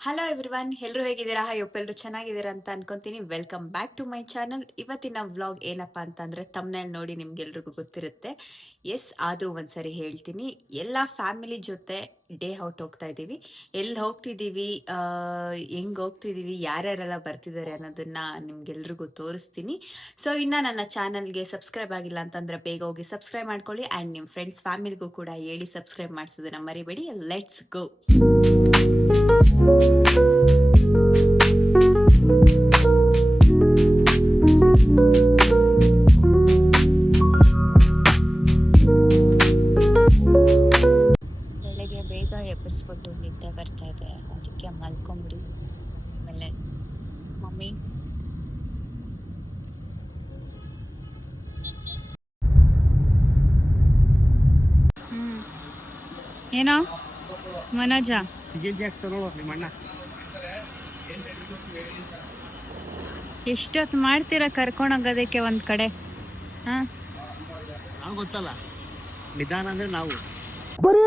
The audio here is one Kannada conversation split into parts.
ಹಲೋ ಎವ್ರಿವನ್, ಎಲ್ಲರೂ ಹೇಗಿದ್ದೀರಾ? ಎಲ್ಲರೂ ಚೆನ್ನಾಗಿದ್ದೀರಾ ಅಂತ ಅನ್ಕೊಂತೀನಿ. Welcome back to my channel. ಇವತ್ತಿನ ವ್ಲಾಗ್ ಏನಪ್ಪಾ ಅಂತಂದ್ರೆ ತಮ್ನೇಲ್ ನೋಡಿ ನಿಮ್ಗೆಲ್ರಿಗೂ ಗೊತ್ತಿರುತ್ತೆ. ಎಸ್, ಆದರೂ ಒಂದ್ಸರಿ ಹೇಳ್ತೀನಿ. ಎಲ್ಲ ಫ್ಯಾಮಿಲಿ ಜೊತೆ ಡೇ ಔಟ್ ಹೋಗ್ತಾ ಇದ್ದೀವಿ. ಎಲ್ಲಿ ಹೋಗ್ತಿದ್ದೀವಿ, ಹೆಂಗ್ ಹೋಗ್ತಿದ್ದೀವಿ, ಯಾರ್ಯಾರೆಲ್ಲ ಬರ್ತಿದ್ದಾರೆ ಅನ್ನೋದನ್ನ ನಿಮ್ಗೆಲ್ರಿಗೂ ತೋರಿಸ್ತೀನಿ. ಸೊ ಇನ್ನು ನನ್ನ ಚಾನಲ್ಗೆ ಸಬ್ಸ್ಕ್ರೈಬ್ ಆಗಿಲ್ಲ ಅಂತಂದ್ರೆ ಬೇಗ ಹೋಗಿ ಸಬ್ಸ್ಕ್ರೈಬ್ ಮಾಡ್ಕೊಳ್ಳಿ. ಆ್ಯಂಡ್ ನಿಮ್ಮ ಫ್ರೆಂಡ್ಸ್ ಫ್ಯಾಮಿಲಿಗೂ ಕೂಡ ಹೇಳಿ ಸಬ್ಸ್ಕ್ರೈಬ್ ಮಾಡಿಸೋದನ್ನ ಮರಿಬೇಡಿ. Let's go. ಬೆಳಗ್ಗೆ ಬೇಗ ಎಬ್ಬಿಸ್ಬಿಟ್ಟು ನಿದ್ದೆ ಬರ್ತಾ ಇದೆ, ಅದಕ್ಕೆ ಮಲ್ಕೊಂಬಿಡಿ. ಆಮೇಲೆ ಮಮ್ಮಿ ಏನೋ ಮನೋಜ ಎಷ್ಟೊತ್ತು ಮಾಡ್ತೀರಾ ಕರ್ಕೊಂಡೋಗೋದಕ್ಕೆ ಒಂದ್ ಕಡೆ? ಗೊತ್ತಲ್ಲ, ನಿಧಾನ ಅಂದ್ರೆ ನಾವು ಬರೀ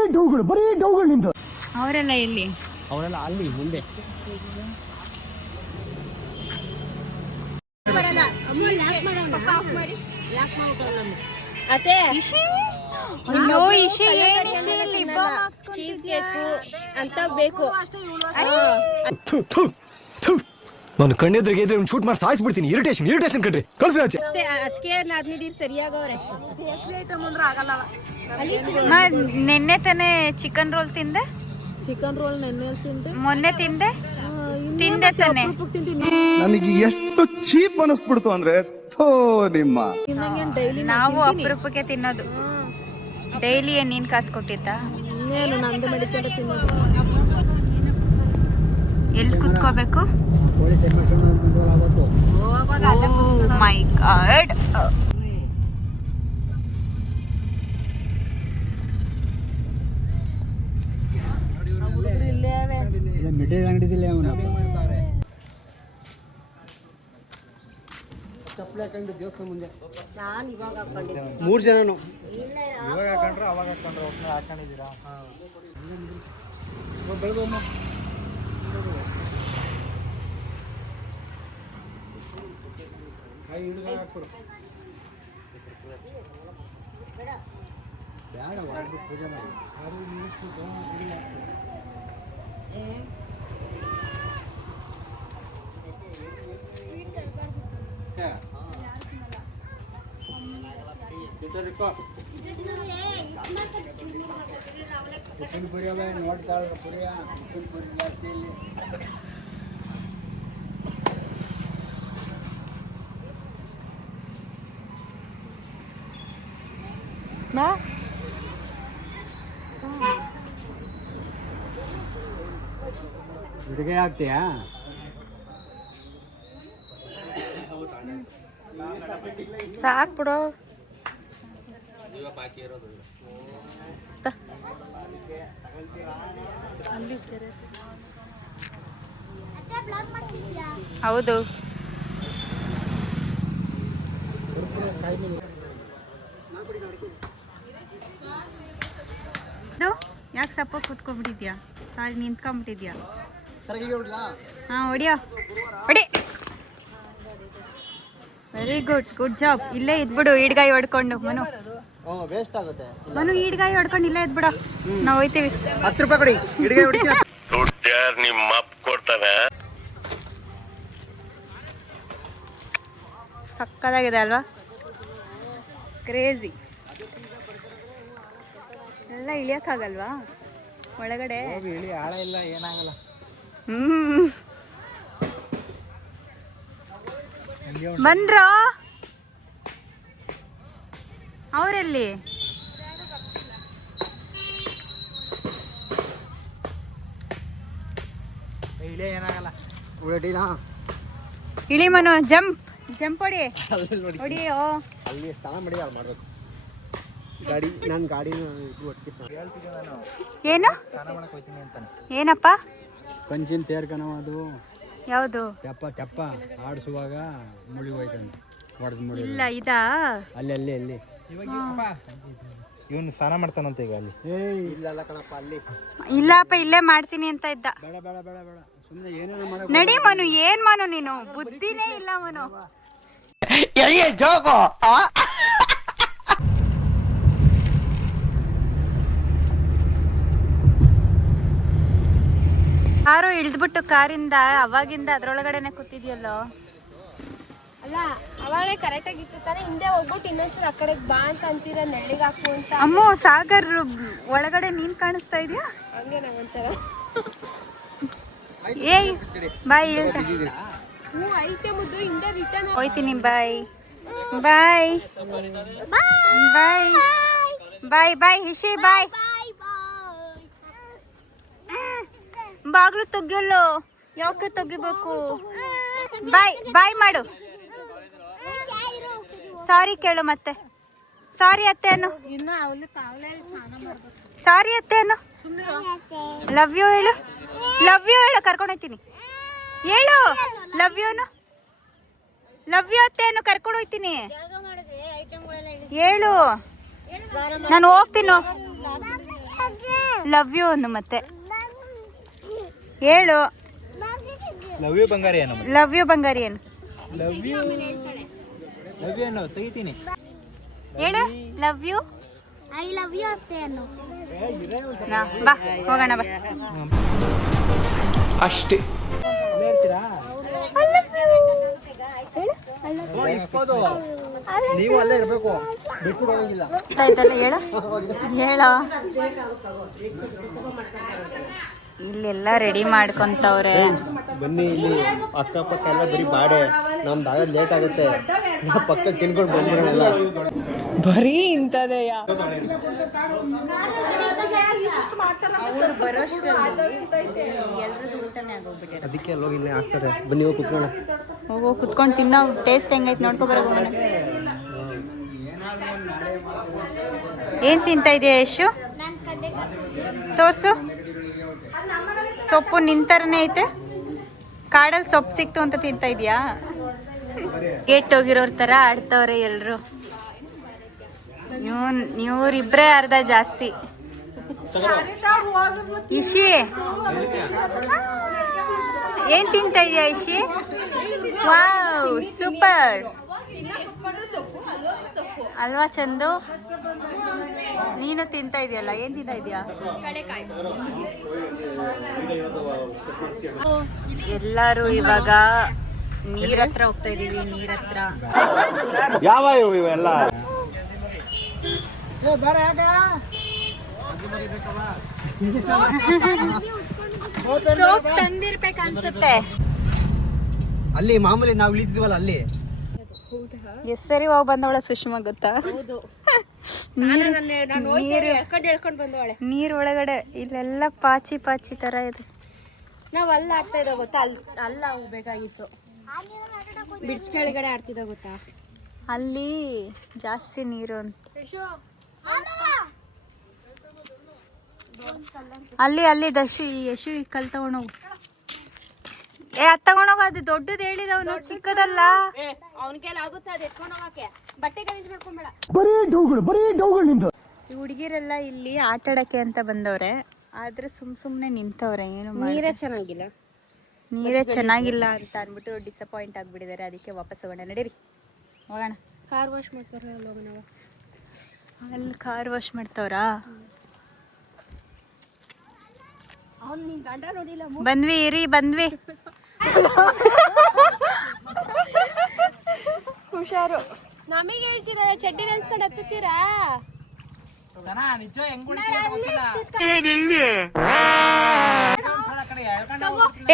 ಡೌಗಳು ನಿಂದು. ಅವರೆಲ್ಲ ಎಲ್ಲಿ? ಅವರೆಲ್ಲ ಅಲ್ಲಿ ಮುಂದೆ. ನಾನು ಕಣ್ಣೆದ್ರಿಗೆ ಇದ್ರೆ ಶೂಟ್ ಮಾಡಿ ಸಾಯಿಸ್ಬಿಡ್ತೀನಿ. ಇರಿಟೇಷನ್ ಕಣ್ರಿ, ಕಳ್ಸಿ ಆಚೆ. ನಿನ್ನೆ ತಾನೇ ಚಿಕನ್ ರೋಲ್ ತಿಂದೆ. ಮೊನ್ನೆ ತಿಂದೆ ತಾನೆ. ನನಗೆ ಎಷ್ಟು ಚೀಪ್ ಅನಿಸ್ಬಿಡ್ತು ಅಂದ್ರೆ ಥೋ ನಿಮ್ಮ. ನಾವು ಅಪರೂಪಕ್ಕೆ ತಿನ್ನೋದು. ಡೈಲಿ ನೀನ್ ಕಾಸು ಕೊಟ್ಟಿದ್ದ? ಎಲ್ಲಿ ಕುತ್ಕೋಬೇಕು? ಮೈ ಗಾಡ್, ಮೆಟೀರಿಯಲ್ ಅಂಗಡಿದಿಲ್ಲ ಅವನು. ಮೂರು ಜನನು ಇವಾಗ ಹಾಕೊಂಡ್ರೆ ಅವಾಗ ಹಾಕೊಂಡ್ರೆ ಒಬ್ಬನೇ ಹಾಕೊಂಡಿದ್ದೀರಾ? ಬೆಳಗ್ಗೆ ಕೈ ಹಿಡಿದು ಹಾಕ್ಬಿಡು. ಬೇಡ ಒಳಗೆ ಪೂಜೆ ಮಾಡಿ ಅದು ನಿಲ್ಲಿಸ್ಬಿಟ್ಟು ಉಪ್ಪಿನ ಪುರಿ ಅಲ್ಲ ನೋಡ್ತಾಳ ಪುರಿಯ ಉಪ್ಪಿನ ಪುರಿ ಜಾಸ್ತಿಯಲ್ಲಿ. ಹುಡುಗಿ ಆಗ್ತೀಯಾ? ಸಾಕ್ ಬಿಡು. ಹೌದು, ಯಾಕೆ ಸಪ್ಪ ಕೂತ್ಕೊಂಡ್ಬಿಟ್ಟಿದ್ಯಾ? ಸಾರಿ, ನಿಂತ್ಕೊಂಡ್ಬಿಟ್ಟಿದ್ಯಾ? ಹಾ, ಹೊಡಿಯೋ ಹೊಡಿ. Very good job. ಇಲ್ಲೇ ಇದ್ಬಿಡು, ಈಡ್ಗಾಯಿ ಹೊಡ್ಕೊಂಡು. ವೇಸ್ಟ್ ಆಗುತ್ತೆ. ಮನು ಈಡ್ಗಾಯಿ ಹೊಡ್ಕೊಂಡು ಇಲ್ಲೇ ಇದ್ಬಿಡ, ನಾವು ಹೋಯ್ತೀವಿ. 10 ರೂಪಾಯಿ ಕೊಡಿ, ಹಿಡಿಗೆ ಹೊಡಿತೀವಿ. ನಿಮ್ಮ ಅಪ್ಪ ಕೊಡ್ತಾನೆ. ಸಕ್ಕದಾಗಿದೆ ಅಲ್ವಾ? ಕ್ರೇಜಿ. ಎಲ್ಲ ಇಳಿಯಕ್ಕಾಗಲ್ವಾ ಒಳಗಡೆ? ಇಳಿ, ಆಳ ಇಲ್ಲ, ಏನಾಗಲ್ಲ. ಬಂದ್ರೋ ಅವರಲ್ಲಿ? ಇಳಿ, ಏನಾಗಲ್ಲ. ಇಳಿ ಮನು, ಜಂಪ್ ಹೊಡಿ. ಹೊಡಿಯೋ. ಅಲ್ಲಿ ಸ್ನಾನ ಮಾಡಿ ಅಲ್ಲಿ ಮಾಡ್ಬೇಕು. ಗಾಡಿ ನಾನು ಗಾಡಿ ಏನು ಸ್ನಾನ ಮಾಡಕ್ ಹೋಗ್ತೀನಿ ಅಂತಾನೆ. ಏನಪ್ಪ? ಕಂಚಿನ ತೇರ್ಕನ ಅದು. ಯಾವುದು? ತೆಪ್ಪ ಆಡಿಸುವಾಗ ಮುಳಿ ಹೋಯ್ತಂತೆ, ಹೊಡೆದು ಮುಳಿ. ಇಲ್ಲ, ಇದಾ? ಅಲ್ಲಿ ಹಾ. ಇವನು ಸ್ನಾನ ಮಾಡ್ತಾನಂತ ಈಗ ಅಲ್ಲಿ. ಇಲ್ಲ ಕಣಪ್ಪ ಅಲ್ಲಿ. ಇಲ್ಲಪ್ಪ ಇಲ್ಲೇ ಮಾಡ್ತೀನಿ ಅಂತ ಇದ್ದ. ಬೇಡ ಬೇಡ ಬೇಡ ಬೇಡ ಸುಮ್ಮನೆ ಏನೇನು ಮಾಡ. ನಡಿ ಮನು, ಏನ್ ಮನು ನೀನು, ಬುದ್ಧಿನೇ ಇಲ್ಲ ಮನು. ಯಾರೋ ಇಳಿದ್ಬಿಟ್ಟು ಕಾರಿಂದ ಅವಾಗಿಂದ ಅದ್ರೊಳಗಡೆನೆ ಕೂತಿದ್ಯಲ್ಲೋ. ಅಲ್ಲ ಅವಾಗಲೇ ಕರೆಕ್ಟ್ ಆಗಿತ್ತು ತಾನೇ, ಹಿಂದೆ ಹೋಗ್ಬಿಟ್ಟು ಇನ್ನೊಂಚೂರು ಆ ಕಡೆಗೆ ಬಾ ಅಂತ ಅಂತೀರ, ನೆಳ್ಳಿಗೆ ಹಾಕು ಅಂತ. ಅಮ್ಮೋ ಸಾಗರ್ ಒಳಗಡೆ ನೀನ್ ಕಾಣಿಸ್ತಾ ಇದೀಯಾ? ಹಂಗೆ ನಂಗೊಂಥರ ಏಯ್ ಬಾಯ್ ಹೇಳ್ತಾ ಹ್ಞೂ ಐತೆ ಮುದ್ದು, ಹಿಂದೆ ರಿಟರ್ನ್ ಹೋಯ್ತೀನಿ. ಬಾಯ್ ಬಾಯ್ ಬಾಯ್ ಬಾಯ್ ಬಾಯ್ ಹಿಶಿ ಬಾಯ್. ಬಾಗ್ಲು ತೆಗಿಯಲ್ಲೋ, ಯಾಕೆ ತೆಗಿಬೇಕು? ಬಾಯ್ ಬಾಯ್ ಮಾಡು. ಸಾರಿ ಕೇಳು ಮತ್ತೆ. ಸಾರಿ ಅತ್ತೆ ಅನ್ನು. ಸಾರಿ ಅತ್ತೆ ಅನ್ನು. ಲವ್ ಯು ಹೇಳು. ಲವ್ ಯು ಹೇಳು, ಕರ್ಕೊಂಡು ಹೋಗ್ತೀನಿ. ಹೇಳು ಲವ್ ಯು ಅನ್ನು. ಲವ್ ಯು ಅತ್ತೆ ಅನ್ನು, ಕರ್ಕೊಂಡು ಹೋಗ್ತೀನಿ. ಹೇಳು, ನಾನು ಹೋಗ್ತೀನಿ. ಲವ್ ಯು ಅನ್ನು ಮತ್ತೆ ಹೇಳು. ಲವ್ ಯು ಬಂಗಾರಿ ಏನು? ಲವ್ ಯು ಬಂಗಾರಿ ಏನು? ಲವ್ ಯು ಲವ್ ಯು ಅನ್ನೋ ತೆಗಿತೀನಿ. ಹೇಳು love you. I love you ಅತ್ತೆ ಅನ್ನು. ಬಾ ಹೋಗೋಣ ಬಾ. ಅಷ್ಟೇ. ನೀವು ಅಲ್ಲೇ ಇರ್ಬೇಕು, ಬಿಟ್ಬಿಟ್ಟು ಹೋಗಿಲ್ಲ. ಆಯ್ತಲ್ಲ ಹೇಳು ಹೇಳೋ. ಇಲ್ಲೆಲ್ಲ ರೆಡಿ ಮಾಡ್ಕೊಂತವ್ರೆ. ಬನ್ನಿ ಇಲ್ಲಿ ಅಕ್ಕಪಕ್ಕ ಎಲ್ಲ ಬರೀ ಬಾಡೆ, ನಮ್ದು ಆಗೋದು ಲೇಟ್ ಆಗುತ್ತೆ. ಪಕ್ಕ ತಿನ್ಕೊಂಡು ಬಂದ್ಬಿಡೋಣ. ಬರೀ ಇಂಥದೆಯಾ? ಅವ್ರು ಬರೋಷ್ಟರಲ್ಲಿ ಎಲ್ರದ್ದು ಊಟನೇ ಆಗೋಗ್ಬಿಟ್ಟಿರ. ಅದಕ್ಕೆ ಅಲ್ಲಿ ಹೋಗಿ ಇಲ್ಲೇ ಹಾಕ್ತಾರೆ. ಬನ್ನಿ ಹೋಗಿ ಕುತ್ಕೋಣ. ಹೋಗೋ ಕುತ್ಕೊಂಡು ತಿನ್ನೋ. ಟೇಸ್ಟ್ ಹೆಂಗೈತೆ ನೋಡ್ಕೊ ಬರೋಣ. ಏನು ತಿಂತಾ ಇದೆಯಾ ಯಶು? ತೋರ್ಸು. ಸೊಪ್ಪು ನಿಂತರನೇ ಐತೆ. ಕಾಡಲ್ಲಿ ಸೊಪ್ಪು ಸಿಕ್ತು ಅಂತ ತಿಂತಾ ಇದೆಯಾ? ಗೇಟ್ ಹೋಗಿರೋರ್ ಥರ ಆಡ್ತವ್ರೆ ಎಲ್ರು. ಇವ್ರಿಬ್ರೇ ಅರ್ಧ ಜಾಸ್ತಿ. ಇಶಿ ಏನ್ ತಿಂತಾ ಇದೆಯಾ ಇಶಿ? ವಾವ್ ಸೂಪರ್ ಅಲ್ವಾ ಚಂದು? ನೀನು ತಿಂತಾ ಇದೆಯಲ್ಲ, ಏನ್ ತಿಂತಾ ಇದೆಯಾ? ಎಲ್ಲರೂ ಇವಾಗ ನೀರ್ ಹತ್ರ ಹೋಗ್ತಾ ಇದೀವಿ. ನೀರ್ ಹತ್ರ ಯಾವ ಇವೆಲ್ಲ ಸೋಪ್ ತಂದಿರ್ಬೇಕು ಅನ್ಸುತ್ತೆ. ಅಲ್ಲಿ ಮಾಮೂಲಿ ನಾವು ಇಳಿತಿದ್ವಲ್ಲ ಅಲ್ಲಿ. ಎಷ್ಟ್ ಸರಿ ಹೋಗಿ ಬಂದವಳ ಸುಷ್ಮಾ ಗೊತ್ತಾ? ನೀರ್ ಒಳಗಡೆ ಇಲ್ಲೆಲ್ಲ ಪಾಚಿ ಪಾಚಿ ತರ ಇದೆ. ನಾವ್ ಅಲ್ಲಿ ಆಡ್ತಾ ಇದ್ದ ಗೊತ್ತಾ? ಅಲ್ಲ ಹೋಗ್ಬೇಕಾಗಿತ್ತು. ಬಿಡ್ಚ್ ಕೆಳಗಡೆ ಆಡ್ತಿದ್ದ ಗೊತ್ತಾ? ಅಲ್ಲಿ ಜಾಸ್ತಿ ನೀರು ಅಂತ. ಅಲ್ಲಿ ಅಲ್ಲಿ ದಶು ಈ ಯಶು ಈ ಕಲ್ ತಗೊಂಡೋಗು. ಅದ್ ತಗೊಂಡೋಗ. ಅದು ದೊಡ್ಡದು ಹೇಳಿದವನು, ಚಿಕ್ಕದಲ್ಲ. ಅವನ ಕೈಲಿ ಆಗುತ್ತೆ ಅದು ಎತ್ಕೊಂಡು ಹೋಗಕ್ಕೆ. ಬಟ್ಟೆ ಗಲೀಜ್ ಮಾಡ್ಕೊಂಬೇಡ. ಈ ಹುಡುಗಿರೆಲ್ಲ ಇಲ್ಲಿ ಆಟ ಆಡಕ್ಕೆ ಅಂತ ಬಂದವ್ರೆ, ಆದ್ರೆ ಸುಮ್ನೆ ನಿಂತವ್ರೆ. ಏನು ನೀರೇ ಚೆನ್ನಾಗಿಲ್ಲ. ನೀರೇ ಚೆನ್ನಾಗಿಲ್ಲ ಅಂತ ಅಂದ್ಬಿಟ್ಟು ಡಿಸಪಾಯಿಂಟ್ ಆಗ್ಬಿಟ್ಟಿದ್ದಾರೆ. ಅದಕ್ಕೆ ವಾಪಸ್ ಹೋಗೋಣ. ನಡೀರಿ ಹೋಗೋಣ. ಕಾರ್ ವಾಶ್ ಮಾಡ್ತಾರಲ್ಲ ಅಲ್ಲಿ ಹೋಗೋಣ. ಅಲ್ಲಿ ಕಾರ್ ವಾಶ್ ಮಾಡ್ತವ್ರಾ? ಅವ್ನು ನಿನ್ ಗಂಡ ನೋಡಿಲ್ಲ. ಬಂದ್ವಿ ಇರಿ, ಬಂದ್ವಿ. ಹುಷಾರು. ನಮಗೆ ಹೇಳ್ತಿದ್ದಾರೆ ಚಡ್ಡಿ ನೆನ್ಸ್ಕೊಂಡು ಹತ್ತುತ್ತೀರಾ?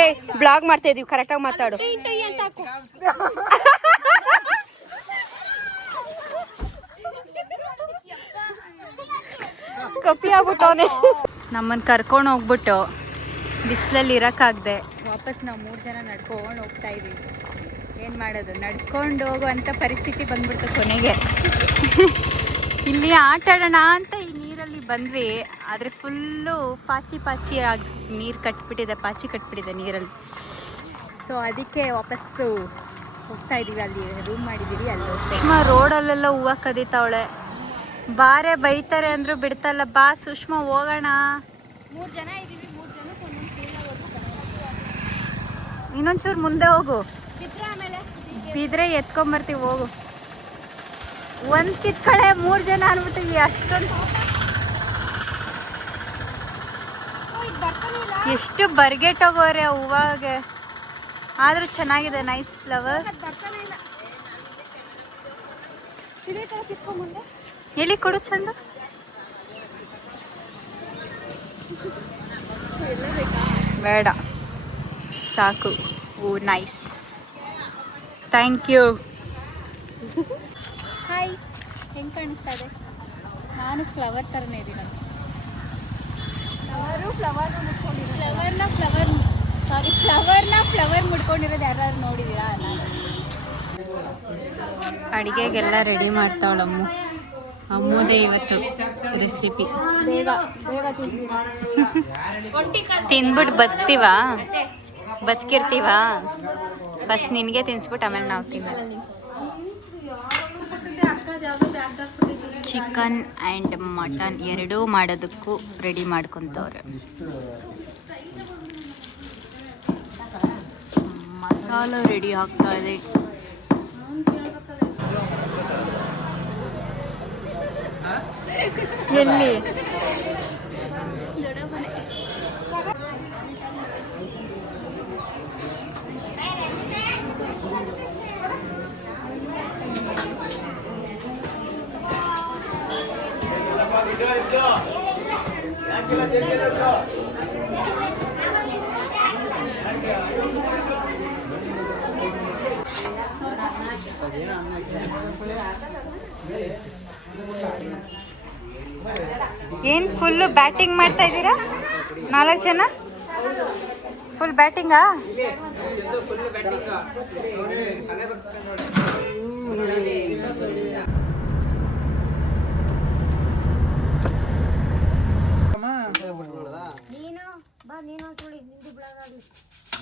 ಏ ಬ್ಲಾಗ್ ಮಾಡ್ತಾ ಇದೀವಿ, ಕರೆಕ್ಟಾಗಿ ಮಾತಾಡು. ಅಂತ ಹಾಕು. ಕಪ್ಪಿ ಆಗ್ಬಿಟ್ಟವನೆ. ನಮ್ಮನ್ನು ಕರ್ಕೊಂಡು ಹೋಗ್ಬಿಟ್ಟು ಬಿಸಿಲಲ್ಲಿ ಇರೋಕ್ಕಾಗದೆ ವಾಪಸ್ ನಾವು 3 ಜನ ನಡ್ಕೊಂಡು ಹೋಗ್ತಾ ಇದ್ದೀವಿ. ಏನು ಮಾಡೋದು, ನಡ್ಕೊಂಡು ಹೋಗುವಂಥ ಪರಿಸ್ಥಿತಿ ಬಂದ್ಬಿಡ್ತು ಕೊನೆಗೆ. ಇಲ್ಲಿ ಆಟ ಆಡೋಣ ಅಂತ ಈ ನೀರಲ್ಲಿ ಬಂದ್ವಿ, ಆದರೆ ಫುಲ್ಲು ಪಾಚಿ ಆಗಿ ನೀರು ಕಟ್ಬಿಟ್ಟಿದೆ, ಪಾಚಿ ಕಟ್ಬಿಟ್ಟಿದೆ ನೀರಲ್ಲಿ. ಸೊ ಅದಕ್ಕೆ ವಾಪಸ್ಸು ಹೋಗ್ತಾ ಇದ್ದೀವಿ. ಅಲ್ಲಿ ರೂಮ್ ಮಾಡಿದ್ದೀವಿ. ಅಲ್ಲಿ ಸುಷ್ಮಾ ರೋಡಲ್ಲೆಲ್ಲ ಹೂವು ಕದೀತಾವಳೆ. ಬಾರೆ ಬೈತಾರೆ ಅಂದ್ರು ಬಿಡ್ತಲ್ಲ. ಬಾ ಸುಷ್ಮಾ ಹೋಗೋಣ. 3 ಜನ ಇದೀವಿ, 3 ಜನಕ್ಕೆ ಒಂದೊಂದು ಕ್ಲೀನಾಗಿ ಇನ್ನೊಂಚೂರು ಮುಂದೆ ಹೋಗು. ಬಿಟ್ರೆ ಆಮೇಲೆ ಬಿದ್ರೆ ಎತ್ಕೊಂಬರ್ತೀವಿ ಹೋಗು. ಒಂದ್ ಕಿತ್ಕಳೆ 3 ಜನ ಅನ್ಬಿಟ್ಟಿದ್ವಿ ಅಷ್ಟೊಂದು. ಇದು ಬರ್ತಾನೆ ಇಲ್ಲ. ಎಷ್ಟು ಬರ್ಗೆಟ್ಟೋಗೋರೆ ಹೂವಾಗೆ. ಆದ್ರೂ ಚೆನ್ನಾಗಿದೆ, ನೈಸ್ ಫ್ಲವರ್. ಅದು ಬರ್ತಾನೆ ಇಲ್ಲ. ಇದೇ ಕಡೆ ಕಿತ್ಕೊಂಡ್ ಮುಂದೆ ಎಲ್ಲಿ ಕೊಡು ಚಂದ. ಬೇಡ ಸಾಕು. ಓ ನೈಸ್, ಥ್ಯಾಂಕ್ ಯು. ಹಾಯ್, ಹೆಂಗೆ ಕಾಣಿಸ್ತಾ ಇದೆ? ನಾನು ಫ್ಲವರ್ ಥರನೇ ಇದ್ದೀನಿ. ಫ್ಲವರ್ ಮುಡ್ಕೊಂಡಿರೋದು ಯಾರು ನೋಡಿದ್ದೀರಾ? ನಾನು ಅಡುಗೆಗೆಲ್ಲ ರೆಡಿ ಮಾಡ್ತಾವಳ ಅಮ್ಮು. ಅಮ್ಮುದೇ ಇವತ್ತು ರೆಸಿಪಿ. ತಿಂದ್ಬಿಟ್ಟು ಬದುಕಿರ್ತೀವಾ? ಫಸ್ಟ್ ನಿನಗೆ ತಿನ್ಸ್ಬಿಟ್ಟು ಆಮೇಲೆ ನಾವು ತಿನ್ನೋದು. ಚಿಕನ್ ಆ್ಯಂಡ್ ಮಟನ್ ಎರಡೂ ಮಾಡೋದಕ್ಕೂ ರೆಡಿ ಮಾಡ್ಕೊತವ್ರೆ. ಮಸಾಲ ರೆಡಿ ಆಗ್ತಾ ಇದೆ. ಎಲ್ಲಿ ಏನು ಫುಲ್ಲು ಬ್ಯಾಟಿಂಗ್ ಮಾಡ್ತಾ ಇದ್ದೀರಾ? 4 ಜನ ಫುಲ್ ಬ್ಯಾಟಿಂಗಾ?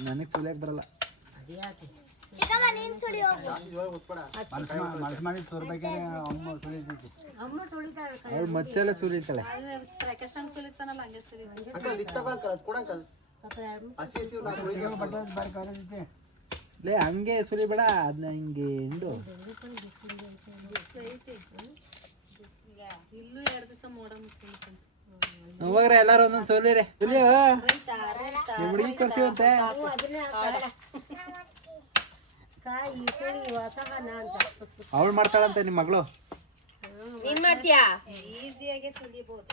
ನನಗೆ ಸುಲಿಯಕ್ಕೆ ಬರಲ್ಲ. ಚಿಕ್ಕಮ್ಮ ನೀನು ಸುಳಿ ಹೋಗು. ಮಾಡಿ ಸುರ್ಬೇಕಾದ್ರೆ ಅಮ್ಮ ಸುಳಿತಾಳೆ. ಅವಳು ಮಚ್ಚೆಲ್ಲ ಸುಲಿತಾಳೆ. ಲೇ ಹಂಗೆ ಸುಲಿಬೇಡ, ಅದನ್ನ ಹಿಂಗೆ ಹಿಂಡು. ಹೋಗ್ರೆ ಎಲ್ಲಾರು ಒಂದೊಂದು ಸೋಲಿರಿ. ಹುಡುಗಿ ಕೊಡ್ಸಿವಂತೆ. ಅವಳು ಮಾಡ್ತಾಳಂತೆ ನಿಮ್ಮ ಮಗಳು. ನೀನ್ ಮಾಡ್ತೀಯಾ? ಈಸಿಯಾಗಿ ಸುಲಿಬಹುದು.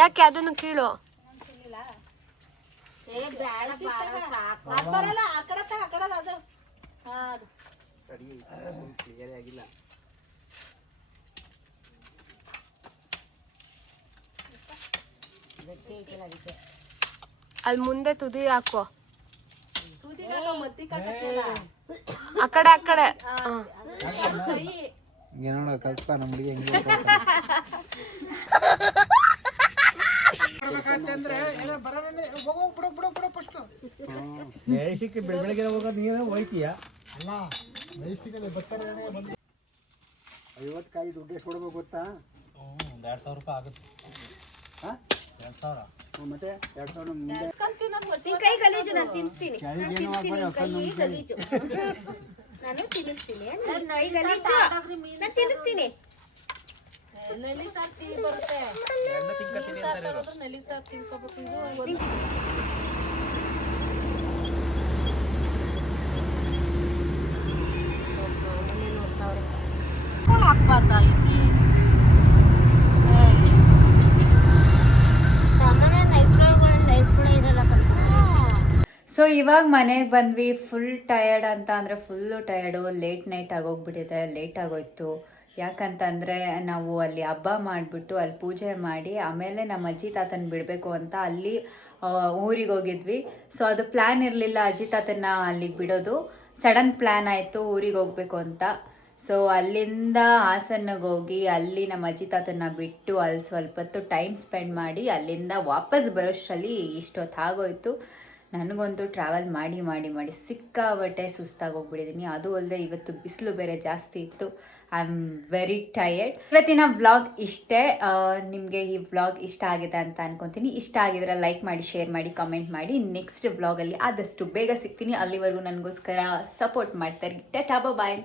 ಯಾಕೆ ಅದನ್ನು ಕೀಳು? ಅಲ್ಲಿ ಮುಂದೆ ತುದಿ ಹಾಕೋ. ಆ ಕಡೆ ಏನೋಡ ಕಲ್ಪ ನಮ್ಮ ಹುಡುಗಿ ಹೆಂಗೆ ಬೆಳಗ್ಗೆ ಹೋಗೋದು ನೀವೇ ಹೋಯ್ತೀಯ ಅಲ್ಲ. 50 ಕಾಯಿ ದುಡ್ಡು ಎಷ್ಟು ಕೊಡ್ಬೇಕು ಗೊತ್ತಾ? 2,000 ರೂಪಾಯಿ ಆಗುತ್ತೆ. 2,000 ಮತ್ತೆ 2,000 ಮುಂದೆ ಕೈ ಗಲೀಜು. ನಾನು ತಿನ್ನಿಸ್ತೀನಿ. ನಾನು ತಿನ್ನಿಸ್ತೀನಿ. ನೆಲ್ಲಿ ಸಾರು ಸಿಹಿ ಬರುತ್ತೆ. ನೆಲ್ಲಿ ಸಾರು ತಿನ್ಕೋಬೇಕು. ಸೊ ಇವಾಗ ಮನೆಗೆ ಬಂದ್ವಿ. ಫುಲ್ ಟಯರ್ಡ್ ಅಂತ ಅಂದರೆ ಫುಲ್ಲು ಟಯರ್ಡು. ಲೇಟ್ ನೈಟ್ ಆಗೋಗ್ಬಿಟ್ಟಿದೆ, ಲೇಟ್ ಆಗೋಯ್ತು. ಯಾಕಂತಂದರೆ ನಾವು ಅಲ್ಲಿ ಹಬ್ಬ ಮಾಡಿಬಿಟ್ಟು ಅಲ್ಲಿ ಪೂಜೆ ಮಾಡಿ ಆಮೇಲೆ ನಮ್ಮ ಅಜ್ಜಿ ತಾತನ ಬಿಡಬೇಕು ಅಂತ ಅಲ್ಲಿ ಊರಿಗೆ ಹೋಗಿದ್ವಿ. ಸೊ ಅದು ಪ್ಲ್ಯಾನ್ ಇರಲಿಲ್ಲ ಅಜ್ಜಿ ತಾತನ ಅಲ್ಲಿಗೆ ಬಿಡೋದು. ಸಡನ್ ಪ್ಲ್ಯಾನ್ ಆಯಿತು ಊರಿಗೆ ಹೋಗಬೇಕು ಅಂತ. ಸೊ ಅಲ್ಲಿಂದ ಹಾಸನ್ನಿಗೆ ಹೋಗಿ ಅಲ್ಲಿ ನಮ್ಮ ಅಜ್ಜಿ ತಾತನ್ನ ಬಿಟ್ಟು ಅಲ್ಲಿ ಸ್ವಲ್ಪ ಹೊತ್ತು ಟೈಮ್ ಸ್ಪೆಂಡ್ ಮಾಡಿ ಅಲ್ಲಿಂದ ವಾಪಸ್ ಬರೋಷ್ಟರಲ್ಲಿ ಇಷ್ಟೊತ್ತಾಗೋಯ್ತು. ನನಗಂತೂ ಟ್ರಾವೆಲ್ ಮಾಡಿ ಮಾಡಿ ಮಾಡಿ ಸಿಕ್ಕಾಬಟ್ಟೆ ಸುಸ್ತಾಗಿ ಹೋಗ್ಬಿಟ್ಟಿದ್ದೀನಿ. ಅದು ಅಲ್ಲದೆ ಇವತ್ತು ಬಿಸಿಲು ಬೇರೆ ಜಾಸ್ತಿ ಇತ್ತು. I am very tired. ಇವತ್ತಿನ ವ್ಲಾಗ್ ಇಷ್ಟೇ. ನಿಮಗೆ ಈ ವ್ಲಾಗ್ ಇಷ್ಟ ಆಗಿದೆ ಅಂತ ಅನ್ಕೊತೀನಿ. ಇಷ್ಟ ಆಗಿದ್ರೆ ಲೈಕ್ ಮಾಡಿ, ಶೇರ್ ಮಾಡಿ, ಕಮೆಂಟ್ ಮಾಡಿ. ನೆಕ್ಸ್ಟ್ ವ್ಲಾಗಲ್ಲಿ ಆದಷ್ಟು ಬೇಗ ಸಿಗ್ತೀನಿ. ಅಲ್ಲಿವರೆಗೂ ನನಗೋಸ್ಕರ ಸಪೋರ್ಟ್ ಮಾಡ್ತಾರೆ. ಟಾಟಾ ಬಾಯ್.